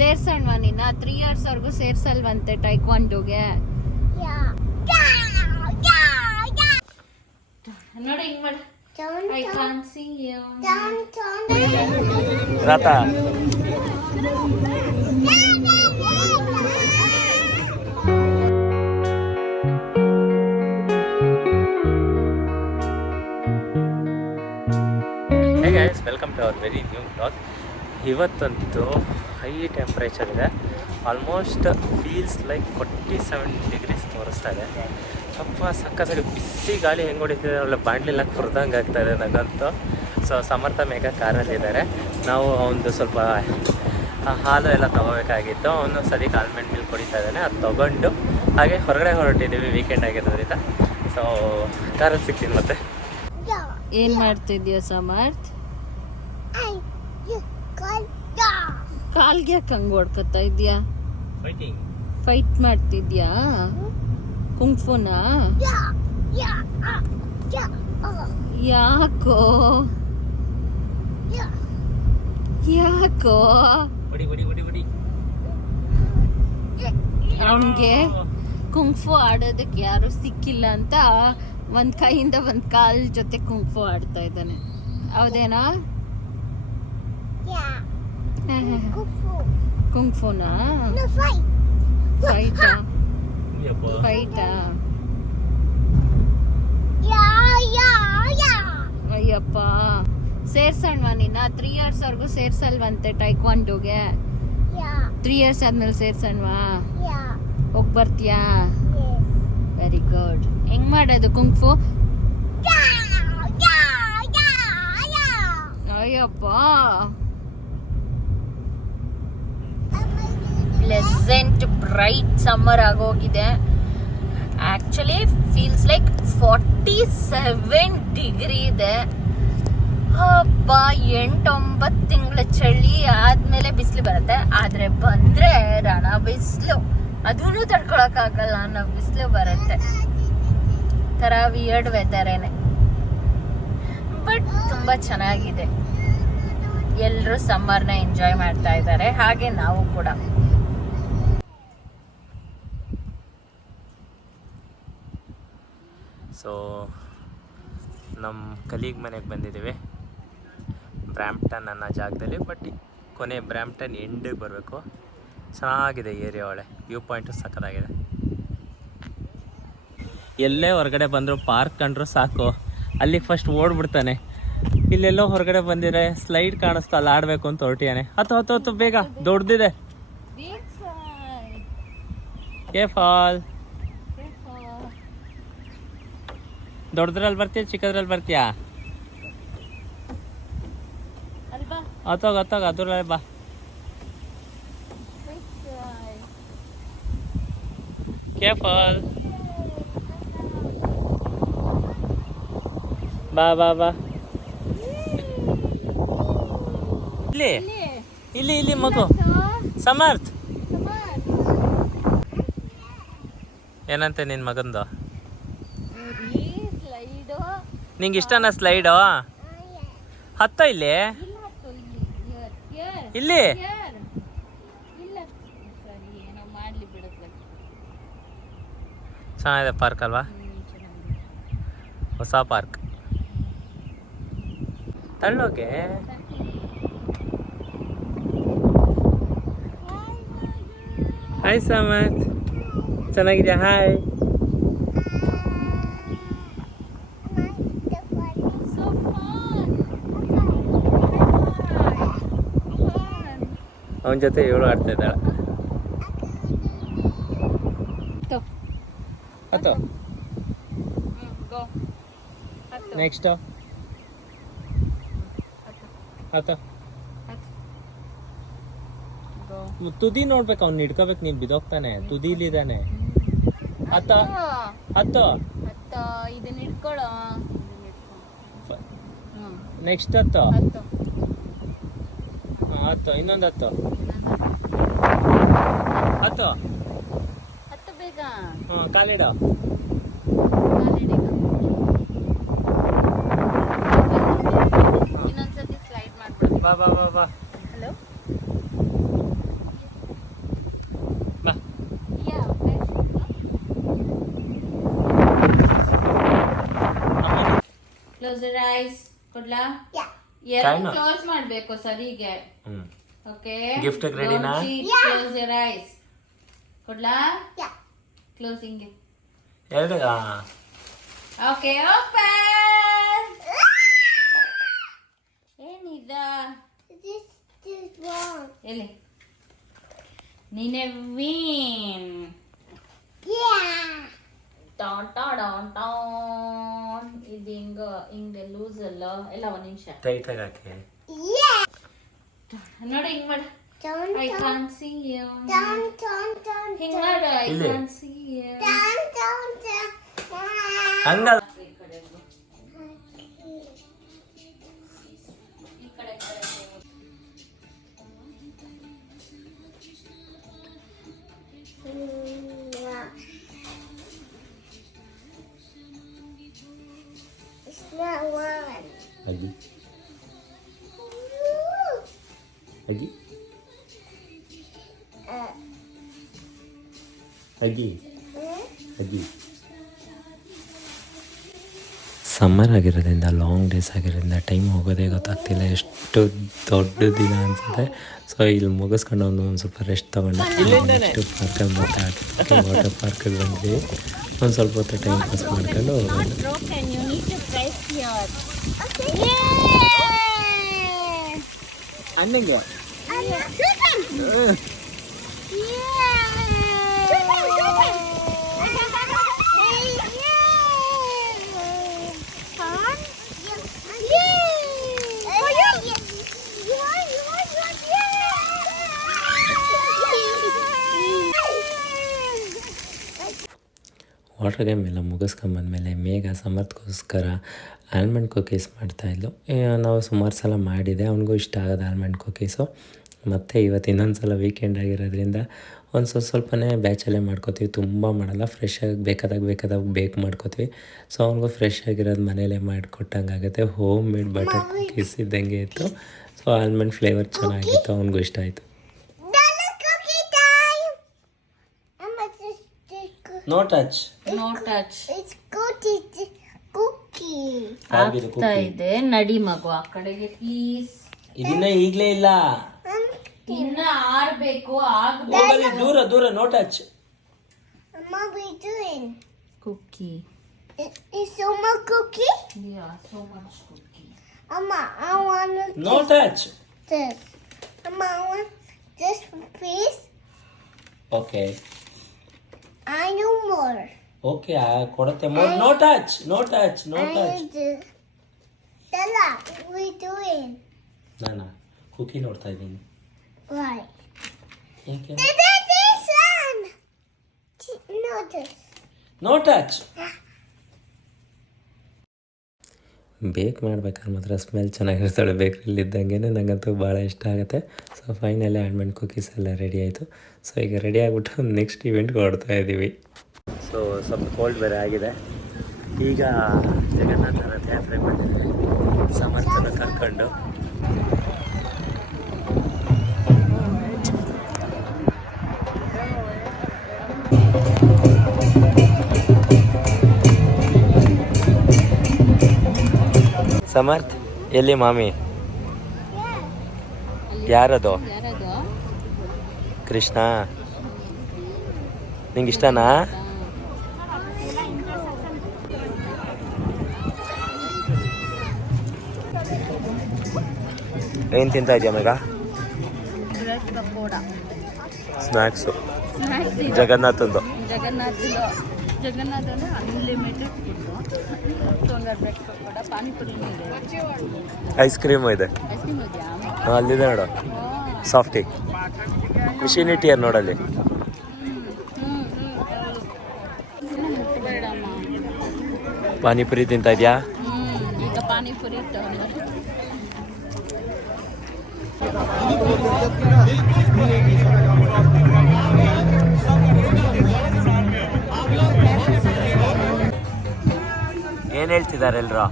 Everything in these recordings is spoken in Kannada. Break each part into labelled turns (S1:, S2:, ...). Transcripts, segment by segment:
S1: ಸೇರ್ಸಣ್ವಾ ನಿನ್ನ ತ್ರೀ ಇಯರ್ಸ್ ವರ್ಗು ಸೇರ್ಸಲ್ವಂತೆ ಟೈಕ್ವಾಂಡೋಗೆ ನೋಡಿ ಹಿಂಗ್ ಮಾಡ. I can see you
S2: ರಾತ. Hey welcome to our very new blog ಇವತ್ತಂತೂ high temperature ಇದೆ. Almost feels like forty seven degrees ತೋರಿಸ್ತಾ ಇದೆ. ಸ್ವಲ್ಪ ಸಕ್ಕತ್ತಾಗಿ ಬಿಸಿ ಗಾಳಿ ಹೆಂಗೆ ಹೊಡಿತಿದೆ ಅವಳ ಬಾಂಡ್ಲಿಲ್ಲ ಕುರ್ದಂಗೆ ಆಗ್ತಾ ಇದೆ ನನಗಂತೂ ಸೊ ಸಮರ್ಥ ಮೇಘ ಕಾರಲ್ಲಿದ್ದಾರೆ ನಾವು ಒಂದು ಸ್ವಲ್ಪ ಆ, ಹಾಲು ಎಲ್ಲ ತೊಗೋಬೇಕಾಗಿತ್ತು. ಅವನು ಸರಿ ಕಾಲ್ಮೆಂಟ್ ಮಿಲ್ಕ್ ಕುಡಿತಾ ಇದ್ದಾನೆ. ಅದು ತೊಗೊಂಡು ಹಾಗೆ ಹೊರಗಡೆ ಹೊರಟಿದ್ದೀವಿ ವೀಕೆಂಡ್ ಆಗಿರೋದ್ರಿಂದ. ಸೊ ಕಾರಲ್ಲಿ ಸಿಗ್ತೀನಿ ಮತ್ತೆ.
S1: ಏನು ಮಾಡ್ತಿದ್ಯಾ ಸಮರ್ಥ್? ಕಾಲ್ಗೆ ಯಾಕೆ ಹಂಗ್ ಹೊಡ್ಕೊತಾ ಇದ್ಯಾ
S2: ಫೈಟಿಂಗ್
S1: ಫೈಟ್ ಮಾಡ್ತಿದ್ಯಾ ಕುಂಗ್ಫುನಾ ಯಾಕೋ? ಯಾಕೋ? ಅವನಿಗೆ ಕುಂಗ್ಫು ಆಡೋದಕ್ಕೆ ಯಾರು ಸಿಕ್ಕಿಲ್ಲ ಅಂತ ಒಂದ್ ಕೈಯಿಂದ ಒಂದ್ ಕಾಲ್ ಜೊತೆ ಕುಂಗ್ಫು ಆಡ್ತಾ ಇದ್ದಾನೆ. ಹೌದೇನಾ? ಕುಂಗ್ಫುನಾ ಫೈಟಾ
S2: ಫೈಟ
S1: ಫೈಟಾ ಅಯ್ಯಪ್ಪ. ಸೇರ್ಸಣ್ವಾ ನಿನ್ನ ತ್ರೀ ಇಯರ್ಸ್ ವರ್ಗು ಸೇರ್ಸಲ್ವಂತೆ ಟೈಕ್ವಾಂಡೋಗೆ ತ್ರೀ ಇಯರ್ಸ್ ಆದ್ಮೇಲೆ ಸೇರ್ಸಣ್ವಾ? ಹೋಗ್ ಬರ್ತೀಯಾ ವೆರಿ ಗುಡ್ ಹೆಂಗ್ ಮಾಡೋದು kung fu Ayyappa. Pleasant bright summer ಆಗೋಗಿದೆ. Actually feels like forty seven degree ಇದೆ. ಹಬ್ಬ ಎಂಟೊಂಬತ್ತು ತಿಂಗಳ ಚಳಿ ಆದ್ಮೇಲೆ ಬಿಸಿಲು ಬರುತ್ತೆ. ಆದ್ರೆ ಬಂದ್ರೆ ರಣ ಬಿಸಿಲು. ಅದೂ ತಡ್ಕೊಳಕ್ ಆಗಲ್ಲ ಅನ್ನೋ ಬಿಸಿಲು ಬರುತ್ತೆ. ತರ ವಿಯರ್ಡ್ ವೆದರೇನೆ ಬಟ್ ತುಂಬಾ ಚೆನ್ನಾಗಿದೆ. ಎಲ್ಲರೂ ಸಮ್ಮರ್ನ ಎಂಜಾಯ್ ಮಾಡ್ತಾ ಇದ್ದಾರೆ. ಹಾಗೆ ನಾವು ಕೂಡ.
S2: ಸೊ ನಮ್ಮ ಕಲೀಗ್ ಮನೆಗೆ ಬಂದಿದ್ದೀವಿ ಬ್ರ್ಯಾಂಪ್ಟನ್ ಅನ್ನೋ ಜಾಗದಲ್ಲಿ ಬಟ್ ಕೊನೆ ಬ್ರ್ಯಾಂಪ್ಟನ್ ಎಂಡಿಗೆ ಬರಬೇಕು. ಚೆನ್ನಾಗಿದೆ ಏರಿಯಾ ಒಳ್ಳೆ ವ್ಯೂ ಪಾಯಿಂಟು ಸಕ್ಕತ್ತಾಗಿದೆ ಎಲ್ಲೇ ಹೊರಗಡೆ ಬಂದರೂ ಪಾರ್ಕ್ ಕಂಡ್ರು ಸಾಕು. ಅಲ್ಲಿ ಫಸ್ಟ್ ಓಡ್ಬಿಡ್ತಾನೆ. ಇಲ್ಲೆಲ್ಲೋ ಹೊರಗಡೆ ಬಂದಿದ್ರೆ ಸ್ಲೈಡ್ ಕಾಣಿಸ್ತಾ ಅಲ್ಲಿ ಆಡಬೇಕು ಅಂತ ಹೊರಟಿಯಾನೆ. ಹತ್ತು ಹತ್ತು ಹತ್ತು ಬೇಗ ದೊಡ್ಡದಿದೆ. ಕೆ ಫಾಲ್ ದೊಡ್ಡದ್ರಲ್ಲಿ ಬರ್ತೀಯ ಚಿಕ್ಕದ್ರಲ್ಲಿ ಬರ್ತೀಯಾ?
S1: ಬಾ.
S2: ಹತ್ತೋಗ ಹತ್ತೋಗ ಅದ್ರಲ್ಲಿ ಬಾ. ಕೇಫಲ್ ಬಾ ಬಾ ಬಾ. ಇಲ್ಲಿ ಇಲ್ಲಿ ಇಲ್ಲಿ ಮಗು. ಸಮರ್ಥ್. ಏನಂತೆ ನಿನ್ ಮಗಂದು
S1: ಸ್ಲೈಡು
S2: ನಿಂಗೆ ಇಷ್ಟನಾ ಸ್ಲೈಡು? ಹತ್ತ ಇಲ್ಲಿ? ಇಲ್ಲಿ? ಚೆನ್ನಾಗಿದೆ ಪಾರ್ಕ್ ಅಲ್ವಾ? ಹೊಸ ಪಾರ್ಕ್. ತಳ್ಳೋಕೆ? ಹಾಯ್ ಸಮತ್ ಚೆನ್ನಾಗಿದೆಯಾ? ಹಾಯ್ ಅವನ ಜೊತೆ ಇವಳು ಆಡ್ತಾ ಇದ್ದಾಳೆ. ಹತ್ತು. ನೆಕ್ಸ್ಟ್ ಹತ್ತು. ತುದಿ ನೋಡ್ಬೇಕು ಅವ್ನು ಹಿಡ್ಕೋಬೇಕು ನೀನ್ ಬಿದೋಗ್ತಾನೆ ತುದಿಲಿ ಇದಾನೆ ಹತ್ತು.
S1: ಹತ್ತ. ಇದನ್ನ ಇಟ್ಕೊಳ್ಳೋ
S2: ನೆಕ್ಸ್ಟ್ ಹತ್ತು.
S1: ಹತ್ತು
S2: ಇನ್ನೊಂದು ಹತ್ತು. ಹತ್ತು?
S1: ಹತ್ತು ಬೇಗ.
S2: ಹಾಂ ಕಾಲಿಡ
S1: ಇನ್ನೊಂದ್ಸತಿ ಸ್ಲೈಡ್ ಮಾಡ್ಬಿಡು.
S2: ಬಾ ಬಾ ಬಾ ಬಾ.
S1: ಹಲೋ ಕ್ಲೋಸ್ ಐಸ್ ಕೊಡ್ಲಾ? ಎರಡು
S2: China.
S1: ಕ್ಲೋಸ್ ಮಾಡ್ಬೇಕು ಸರಿಗೆ
S2: ಹ್ಞೂ
S1: ಓಕೆ
S2: Gift ಗೆ readyನಾ?
S1: ಕ್ಲೋಸ್ ಯರ್ ಐಸ್ ಕೊಡ್ಲಾ
S3: Yeah.
S1: ಕ್ಲೋಸ್ ಹಿಂಗೆ
S2: ಎರಡು
S1: okay open ಏನಿದ
S3: This is wrong.
S1: ಎಲ್ಲಿ ನೀನೆ ವೀನ್
S3: Yeah.
S1: ಟಾನ್ ಟಾನ್ ಟಾನ್ ಇದು ಹಿಂಗ ಹಿಂಗೆ ಲೂಸ್ ಅಲ್ಲ ಎಲ್ಲ ಒಂದ್ ನಿಮಿಷ.
S2: ಟೈಟಾಗಿ ಹಾಕಿ.
S3: Yeah.
S1: ನೋಡಿ ಹಿಂಗ್ ಮಾಡ. ಐ ಕಾನ್ ಸಿ ಯು ಹಿಂಗ್ ಮಾಡ. ಐ.
S3: Can see you.
S2: ಹಂಗಲ್ಲ. ಅಜ್ಜಿ
S3: Uh,
S2: ಅಜ್ಜಿ
S3: hmm?
S2: ಸಮ್ಮರ್ ಆಗಿರೋದ್ರಿಂದ ಲಾಂಗ್ ಡೇಸ್ ಆಗಿರೋದ್ರಿಂದ ಟೈಮ್ ಹೋಗೋದೇ ಗೊತ್ತಾಗ್ತಿಲ್ಲ. ಎಷ್ಟು ದೊಡ್ಡ ದಿನ ಅನ್ಸುತ್ತೆ. ಸೊ ಇಲ್ಲಿ ಮುಗಿಸ್ಕೊಂಡು ಒಂದು ಒಂದು ಸ್ವಲ್ಪ ರೆಸ್ಟ್ ತೊಗೊಂಡು ನೆಕ್ಸ್ಟ್ ಪಾರ್ಕಲ್ಲಿ ಮತ್ತೆ ವಾಟರ್ ಪಾರ್ಕಲ್ಲಿ ಬಂದ್ವಿ. ಒಂದು ಸ್ವಲ್ಪ ಹೊತ್ತು ಟೈಮ್ ಪಾಸ್ ಮಾಡ್ಕೊಂಡು
S1: Yay! Yeah. Another one. Another one.
S2: Yeah. Water game ಎಲ್ಲ ಮುಗಿಸ್ಕೊಂಬಂದ್ಮೇಲೆ ಮೇಘ ಸಮರ್ಥಕ್ಕೋಸ್ಕರ ಆಲ್ಮಂಡ್ ಕುಕೀಸ್ ಮಾಡ್ತಾಯಿದ್ಲು ನಾವು ಸುಮಾರು ಸಲ ಮಾಡಿದೆ ಅವನಿಗೂ ಇಷ್ಟ ಆಗೋದು ಆಲ್ಮಂಡ್ ಕುಕೀಸು. ಮತ್ತು ಇವತ್ತು ಇನ್ನೊಂದು ಸಲ ವೀಕೆಂಡ್ ಆಗಿರೋದ್ರಿಂದ ಒಂದು ಸ್ವಲ್ಪ ಸ್ವಲ್ಪನೇ ಬ್ಯಾಚಲ್ಲೇ ಮಾಡ್ಕೋತೀವಿ ತುಂಬ ಮಾಡಲ್ಲ ಫ್ರೆಶ್ ಆಗಿ ಬೇಕಾದಾಗ ಬೇಕಾದಾಗ ಬೇಕ್ ಮಾಡ್ಕೋತೀವಿ. ಸೊ ಅವ್ನಿಗೂ ಫ್ರೆಶ್ ಆಗಿರೋದು ಮನೇಲೇ ಮಾಡಿಕೊಟ್ಟಂಗೆ ಆಗುತ್ತೆ. ಹೋಮ್ ಮೇಡ್ ಬಟರ್ ಕುಕೀಸ್ ಇದ್ದಂಗೆ ಇತ್ತು. ಸೊ ಆಲ್ಮಂಡ್ ಫ್ಲೇವರ್ ಚೆನ್ನಾಗಿತ್ತು ಅವ್ನಿಗೂ ಇಷ್ಟ ಆಯಿತು. No touch
S1: No touch.
S3: It's cookie. Cookie.
S1: ಆಗ್ತಾ ಇದೆ ನಡಿ ಮಗು ಆ ಕಡೆಗೆ ಪ್ಲೀಸ್
S2: ಇದನ್ನ ಈಗಲೇ ಇಲ್ಲ
S3: Um,
S1: ಇನ್ನ ಆರ್ಬೇಕು ಆಗ್ಬೇಕು
S2: ಹೋಗಲಿ ದೂರ ದೂರ no touch
S3: what we doing? Cookie?
S1: So much cookie
S3: Mama, I want no touch I want this piece.
S2: Okay
S3: I know more.
S2: Okay ಕೊಡುತ್ತೆ no touch no touch no
S3: I
S2: touch
S3: need this. Stella, what we doing?
S2: ನಾನು ಕುಕಿ ನೋಡ್ತಾ ಇದ್ದೀನಿ
S3: Right.
S2: ಏಕೆ
S3: This is this one. T- No, this.
S2: No touch bake ಮಾಡ್ಬೇಕಾದ್ರೆ ಮಾತ್ರ ಸ್ಮೆಲ್ ಚೆನ್ನಾಗಿರ್ತಾಳೆ ಬೇಕ್ರಿಲಿ ಇದ್ದಂಗೆ ನನಗಂತೂ ಭಾಳ ಇಷ್ಟ ಆಗುತ್ತೆ. ಸೊ ಫೈನಲಿ ಆಲ್ಮಂಡ್ ಕುಕೀಸ್ ಎಲ್ಲ ರೆಡಿ ಆಯಿತು. ಸೊ ಈಗ ರೆಡಿ ಆಗಿಬಿಟ್ಟು ನೆಕ್ಸ್ಟ್ ಇವೆಂಟ್ಗೆ ಹೊಡ್ತಾ ಇದ್ದೀವಿ ಸೊ ಸ್ವಲ್ಪ ಕೋಲ್ಡ್ ಬೇರೆ ಆಗಿದೆ. ಈಗ ಜಗನ್ನಾಥ ರಥಯಾತ್ರೆ ಸಮರ್ಥನ ಕರ್ಕೊಂಡು. ಸಮರ್ಥ್ ಎಲ್ಲಿ ಮಾಮಿ? ಯಾರದು? ಕೃಷ್ಣ. ನಿಂಗೆ ಇಷ್ಟನಾ? ಏನು ತಿಂತಾ ಇದೆಯಾ
S1: ಮಗ? ಸ್ನಾಕ್ಸು
S2: ಸ್ನ್ಯಾಕ್ಸು ಜಗನ್ನಾಥಂದು.
S1: ಜಗನ್ನಾಥ್ ಜಗನ್ನಾಥ್ ಅಂದ್ರೆ unlimited food bread pakoda panipuri ice cream ಇದೆ.
S2: ಐಸ್ ಕ್ರೀಮ್
S1: ಇದೆಯಾ?
S2: ಹಾಂ ಅಲ್ಲಿದೆ ನೋಡು. ಸಾಫ್ಟಿ ಮಿಷಿನಿಟಿ ಯಾರು ನೋಡಲ್ಲಿ ಪಾನಿಪುರಿ ತಿಂತಾ ಇದೆಯಾ?
S1: ಈಗ ಪಾನಿಪುರಿ
S2: ಹೇಳ್ತಿದ್ದಾರೆ ಎಲ್ರು?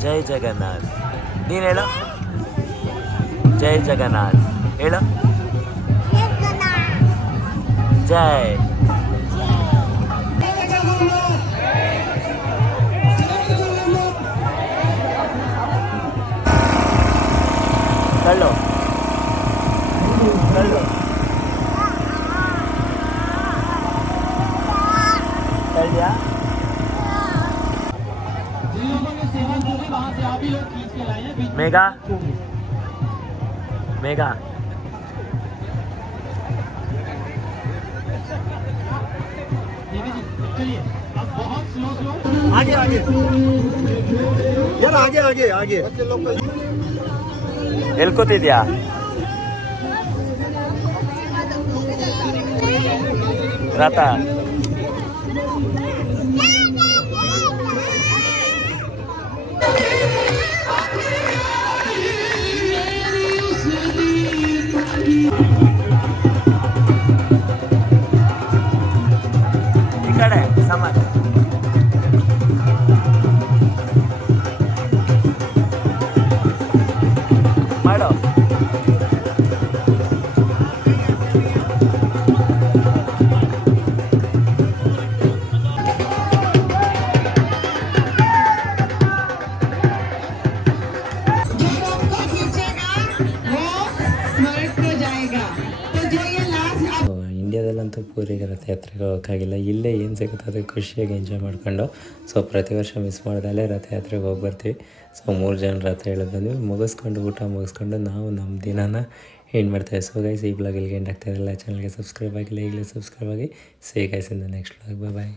S2: ಜೈ ಜಗನ್ನಾಥ್. ನೀನು ಹೇಳು. ಜೈ ಜಗನ್ನಾಥ್. ಹೇಳು. ಜೈ.
S4: ಹಲೋ मेगा मेगा
S2: आगे आगे यार आगे आगे आगे
S4: ಎಲ್ಲಿ ಕೂತಿದ್ಯಾ ಇಂಡಿಯಾದಲ್ಲಂತೂ ಪೂರಿಗೆ ಯಾತ್ರೆಗೆ ಹೋಗೋಕ್ಕಾಗಿಲ್ಲ. ಇಲ್ಲೇ ಏನು ಸಿಗುತ್ತೆ ಅದಕ್ಕೆ ಖುಷಿಯಾಗಿ ಎಂಜಾಯ್ ಮಾಡ್ಕೊಂಡು. ಸೊ ಪ್ರತಿ ವರ್ಷ ಮಿಸ್ ಮಾಡ್ದಲ್ಲೇ ರಥಯಾತ್ರೆಗೆ ಹೋಗಿ ಬರ್ತೀವಿ. ಸೊ ಮೂರು ಜನ ರಥ ಬಂದ್ವಿ. ಮುಗಿಸ್ಕೊಂಡು ಊಟ ಮುಗಿಸ್ಕೊಂಡು ನಾವು ನಮ್ಮ ದಿನಾನ ಏನು ಮಾಡ್ತೇವೆ. ಸೊ ಗೈಸ್ ಈ ಬ್ಲಾಗ್ ಇಲ್ಲಿಗೆ ಎಂಡ್ ಆಗ್ತಾ ಇರಲ್ಲ ಚಾನಲ್ಗೆ ಸಬ್ಸ್ಕ್ರೈಬ್ ಆಗಿಲ್ಲ ಈಗಲೇ ಸಬ್ಸ್ಕ್ರೈಬ್ ಆಗಿ. ಸೇ ಗೈಸ್ ಇಂದ ನೆಕ್ಸ್ಟ್ ಬ್ಲಾಗ್ ಬಾಯ್